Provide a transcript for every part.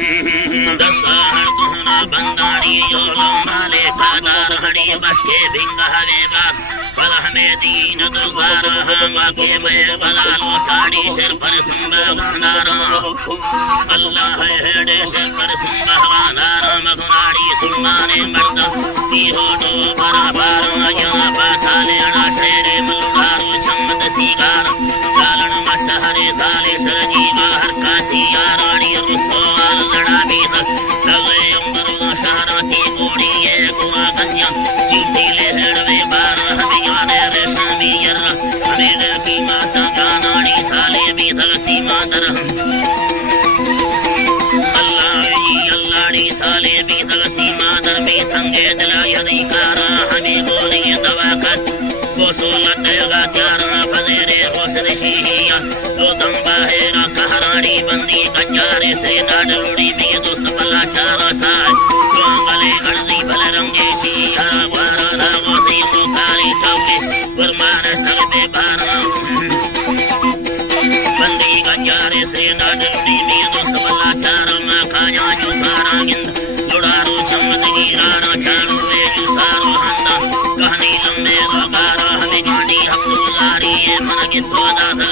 दसाहर कुहना बंदारी YOLO माले कादार हड़ी बस के भिंग हवेगा बल हमें दीन दुबार हम के मैं बलालो चाड़ी सिर पर संबंधारा अल्लाह है हेडे सिर पर संबंधारा मगनाड़ी सुमाने मर्द सीहो दो बराबर या बाथाले अड़ा शेरे मलुदारो चमद सीगार लालन मसहरे साले सरजी बाहर कासी यारानी रुसवाल लड़ा बीत तवे अंबरो शहराती गोड़ी ये गुआ गंजा चिट्ठी ले हेड़वे बार हमें याद रेशमी यर हमें की माता गानाड़ी साले बीतल सीमा दर अल्लाह साले बीतल सीमा दर में संगे दिला यदिकारा हमें बोली दवा कर सोला देगा चारा बनेरे होसने शिया दो दंबा है ना कहानी बंदी कंजारे से नाडलुड़ी में दोस्त पल्ला चारा साय गले गलती भले रंगे शिया वारा ना गोदी तो कारी चौके गुरमार स्थल में बारा बंदी कंजारे से नाडलुड़ी में दोस्त पल्ला चारा ना खाया जो सारा गिंद जुड़ारो चमद गिराना चारो वे जो सारो हंदा कहानी लंबे रोगारा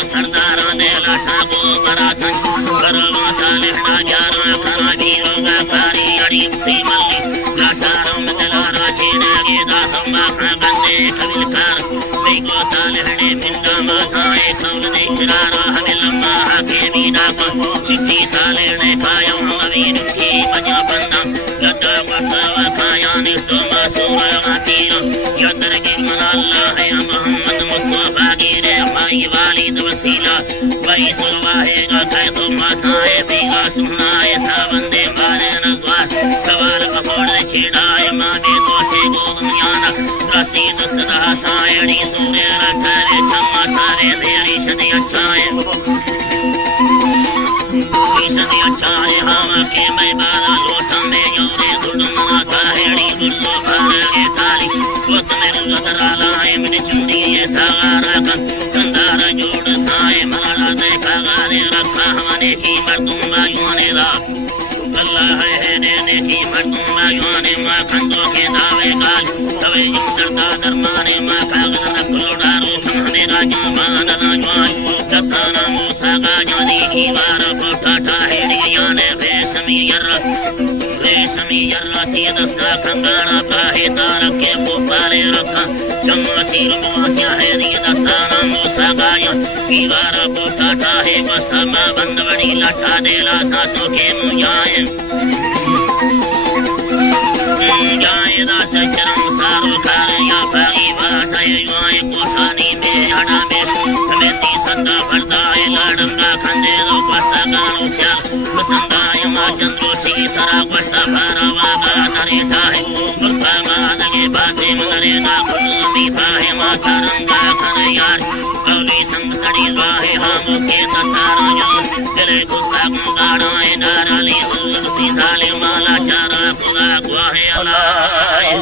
सरदार ने लाशा को बरासन करवा ताले ना जारा करा भी होगा कारी अड़ी सी मल्ली लाशा रम दलारा चेना के दासम्मा गंदे कविल कार देखो ताले हने पिंडा मासाए कौल दे किरारा हमें लम्बा के मीना को चिट्ठी ताले ने खाया हम अमीर की बजा बंदा लड्डा बता खाया निस्तो मासूर आतीर यदर के मन अल्लाह है मोहम्मद मुस्तफा गिरे भाई वालिद वसीला वही सुनवाएगा कह तो मासाए बेगा सुनाए सावंदे बारे नजवार सवाल कपोड़ छेड़ाए माँ बेटो से गो दुनिया ना रस्ती दस्तदा सायड़ी सूर्य रखरे चम्मा सारे देरी शनि अच्छाए ईशनी अच्छाए हम के मैं बाला लोटा में योरे दुडमना काहेड़ी गुल्लो भर के थाली वक्त मेरे लदरा लाए मैंने चुनी ये सारा का संदार जोड़ साए माला देखा गाने रखा हमने की मर्दों मायूने ला अल्लाह है ने की मर्दों मायूने माँ खंडों के दावे गाल तवे युद्धा दरमाने माँ कागज रखलो डारो चम हमें राजा मान ना ज्वाल दत्ताना मूसा गाजानी की वार कोटा टाहेड़ी याने रेशमी यर्रा थी दस्ता खंगारा पाहे तारक के पोपाले रखा चम्मा सीर मुआसिया है दी दत्ताना मूसा गाया की वार कोटा टाहे बसमा बंदवड़ी लटा देला सातों के मुजाए जाए दास चरम सारो कार्या भागी भाषा युवाए कोसानी में हड़ा में समेती संदा फलदाए लाडंगा खंडे दो पस्ता गानो स्याल बसंदाय माँ चंद्रो सी तरा पस्ता भारावा गादरे चाहे गुरपा गादगे बासे मगरे ना खुल्मी भाहे माँ तरंगा खने यार गौली संग तड़ी वाहे हामो के ततारा यार गले गुस्ता गुंगाड़ाए नाराली हुल्लती साले माला चारा खुदा गुआहे अलाए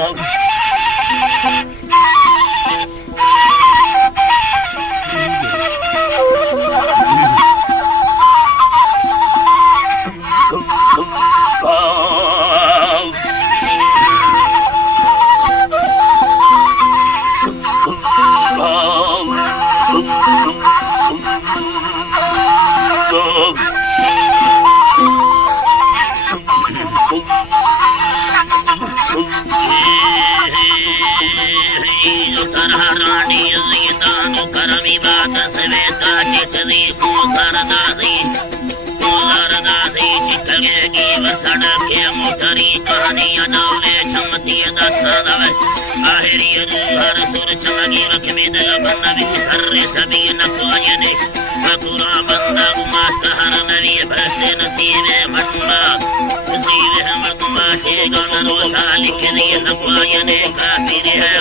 सड़के मोटरी कहानी अदावे छमती दत्तावे आहिरी हर सुर चमगी रखमी दिल बंदा भी सर्रे सभी नकोयने बकुरा बंदा गुमास्त हर नवी भस्ते नसीबे भटुआ नसीबे मर्दुआ से गन रोशा लिख दिए नकोयने काफिर है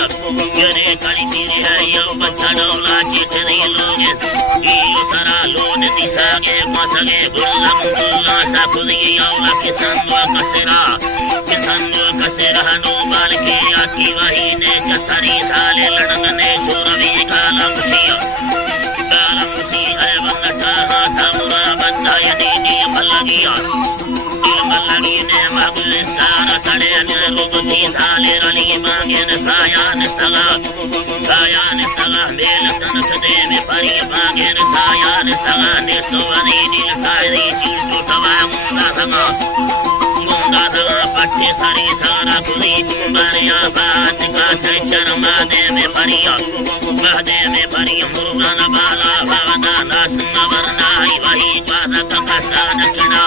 यने कली फिर है यो बच्चा डोला चित नहीं लोगे ये तरा लोन दिशा के मसगे बुल्ला बुल्ला सा खुद ये औला किसान कसेरा नो बाल के आती वही ने चतरी साले लड़ने चोरवी काला मुसिया है वंगटा सामुरा बंदा यदि भल गया Ilmalagi ne maglisara tade ne rubti sale rali magen sayan staga melatan tade me pari magen sayan staga ne stovani dil kaidi chil chutava munda daga patti sari sara kuli bariya baat ka charma de me pariya murana bala bhavada nasna varna vahi kvada kakastana kina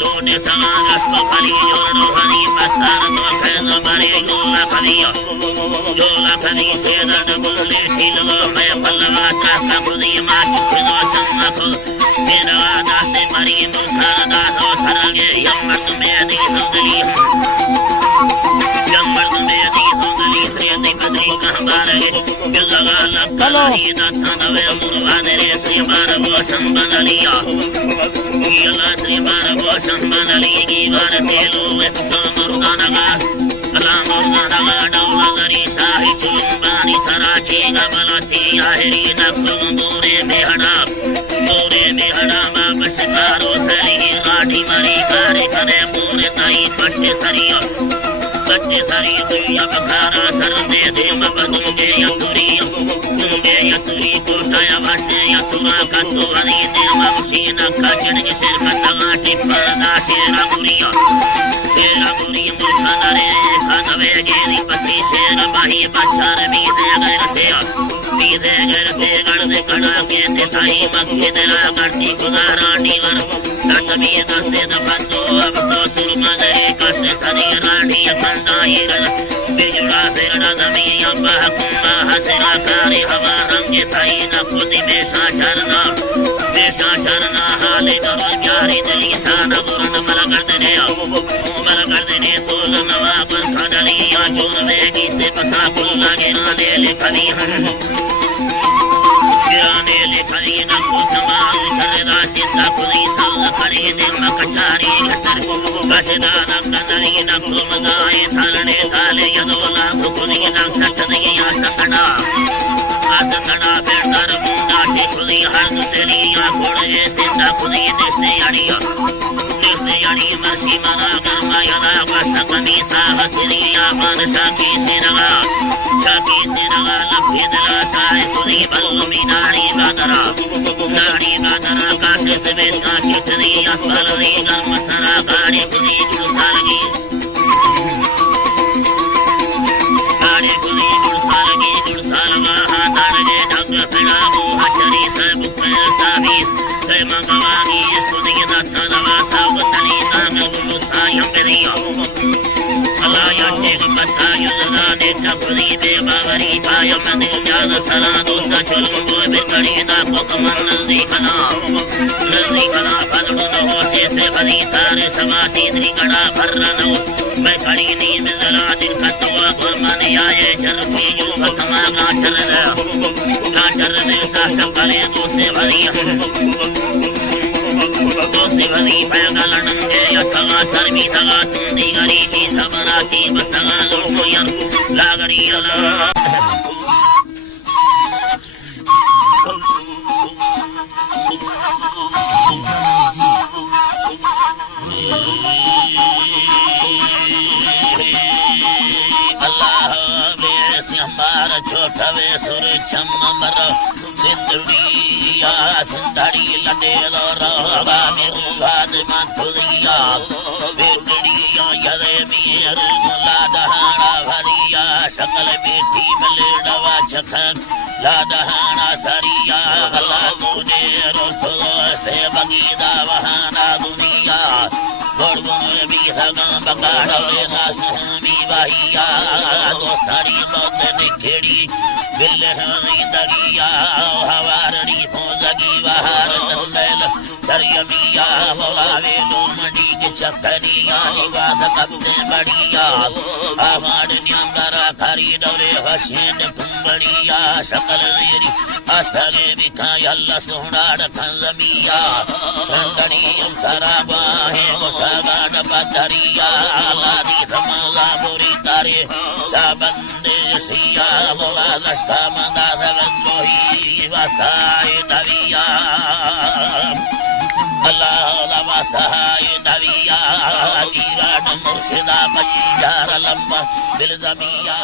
lode sagas ko khali jorno hani pastar to khaina bare jola khali se dad bulle thilo me pallava chaka khudi ma chukno chamma ko tera daste mari murkha da no tharage yammat me adi hogli se adi padri kahbare bilaga lakali da thanave murvadere se bar go sambaliya yalla se bar go sambali gi var telo et murdanaga alamurdanaga dawla gari sahi chulumbani sarachi gabalati ahri nakundure mehada babas karo sari gaadi mari kare kare pure tai patte sariya dunya bakara sarde dem badunge yaturi kotaya vase yatura katto ani dem machina kachne ke sir katanga tippada sera guriya mulkanare khanave geri pati sera bahi bachar bide garte garde kana ke te thai makke dela garti kudara divar satmi daste da bando ab to surmane kaste sari rani khandai bijula sera zami amba kuma hasira kare hawa range thai na khudi me sa charna hale daro pyari dili sana gurna mala gardene tol nawa par khadaliya chor vegi se pasa kul lage na le khali kirane le khali na ko samal charda sinda kuli sal khali de makachari gastar kasida na kadari na ko magaye thalne thale yadola kuli na satne ya satana berdar munda te kuli hardu teliya kole sinda kuli deste yadiya marsi mana garma yana wasta kamisa hasriya man shaki sinaga lafidla sai kuli balmi nari badara kashe sebet ka chitri asbalani garma sara gari kuli jusalagi gulsalama hadarge dag phila bu hachari sab sabi sai magawani sudiyada tadawa sabtani nagulu sayam beriya alaya tek patta yuzna de chapri de bavari payam de jaz saladu sachulungo bekari da kokman nazikana padunu no se se bari tare samati drigada bharranu मैं खड़ी नींद जला दिन कतवा गुरमाने आए शर्मी जो भतमा गाचरने सा शंकले दोस्ते भरी पैगा लड़ंगे यथगा शर्मी थगा तुंदी गरी की सबराती बसगा लोगो यन लागरी अला छोटवे सुर चममर सिंधुड़िया सिंधड़ी लडे रोगा निर्वाद माथुरिया बेटड़िया यदे मीर मुला दहाड़ा भरिया सकल बेटी बलेड़वा चखन ला दहाड़ा सरिया गला मुझे रोस्ते बगीदा वहाना दुनिया गोड़गुन भी धगा बकाड़वे नासमी बाहिया दो सारी मौत निखेड़ी बिल्ले दगिया हवारड़ी हो लगी बहार दंदल सरयमिया मोलावे लो मडी के चक्करिया निवाद कब्जे बढ़िया आवाड़ न्यांगरा खरी डोरे हसीन कुंबड़िया सकल देरी असरे बिखाय अल्लाह सोनाड़ खंजमिया रंगड़ी सराबा है मुसागाड पतरिया लादी समाला बोरी तारे साबंदे सिया मोला लश्का मंदा धवंदोही वसाए दरिया अल्लाह सहाय दविया विराट मुर्शिदा मजी जार लम्बा बिल जबिया